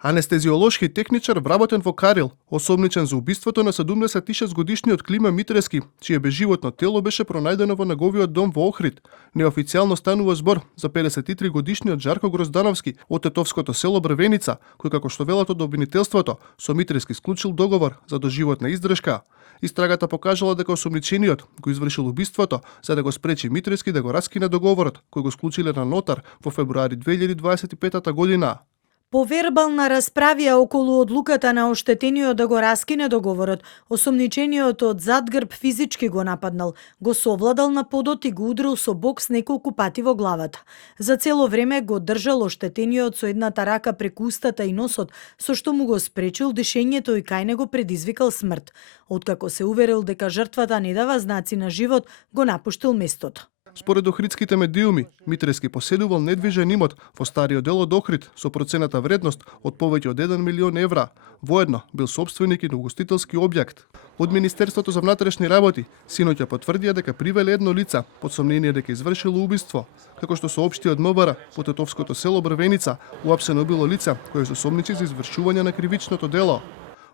Анестезиолошки техничар вработен во Карил, осомничен за убиството на 76-годишниот Клима Митрески, чие безживотно тело беше пронајдено во неговиот дом во Охрид. Неофицијално станува збор за 53-годишниот Жарко Гроздановски од тетовското село Брвеница, кој како што велат од обвинителството, со Митрески склучил договор за доживотна издржка. Истрагата покажала дека осомничениот го извршил убиството за да го спречи Митрески да го раскине договорот кој го склучиле на нотар во февруари 2025 година. По вербална расправија околу одлуката на оштетениот да го раскине договорот, осомничениот од задгрб физички го нападнал, го совладал на подот и го удрил со бокс неколку пати во главата. За цело време го држал оштетениот со едната рака преку устата и носот, со што му го спречил дишењето и кај него предизвикал смрт. Откако се уверил дека жртвата не дава знаци на живот, го напуштил местото. Според охридските медиуми, Митрески поседувал недвижен имот во стариот дел од Охрид со процената вредност од повеќе од 1 милион евра. Воедно бил собственик и на угостителски објект. Од Министерството за внатрешни работи синоќа потврдија дека привеле едно лице под сомнение дека извршило убиство, како што соопшти од МВР по тетовското село Брвеница, уапсено било лице кое се сомничи за извршување на кривичното дело.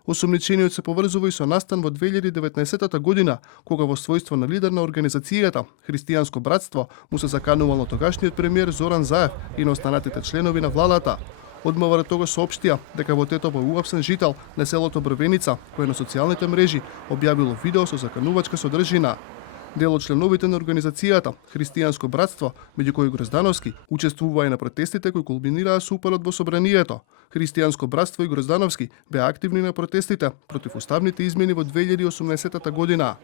Осомничениот се поврзува и со настан во 2019 година, кога во својство на лидер на организацијата Христијанско братство му се заканувал на тогашниот премиер Зоран Заев и на останатите членови на владата. Од МВР тогаш соопштија дека во Тетово уапсен жител на селото Брвеница, кој на социјалните мрежи објавило видео со заканувачка содржина. Дел од членовите на организацијата Христијанско братство, меѓу кои Гроздановски, учествуваа и на протестите кои кулминираа со упадот во собранието. Христијанско братство и Гроздановски беа активни на протестите против уставните измени во 2018 година.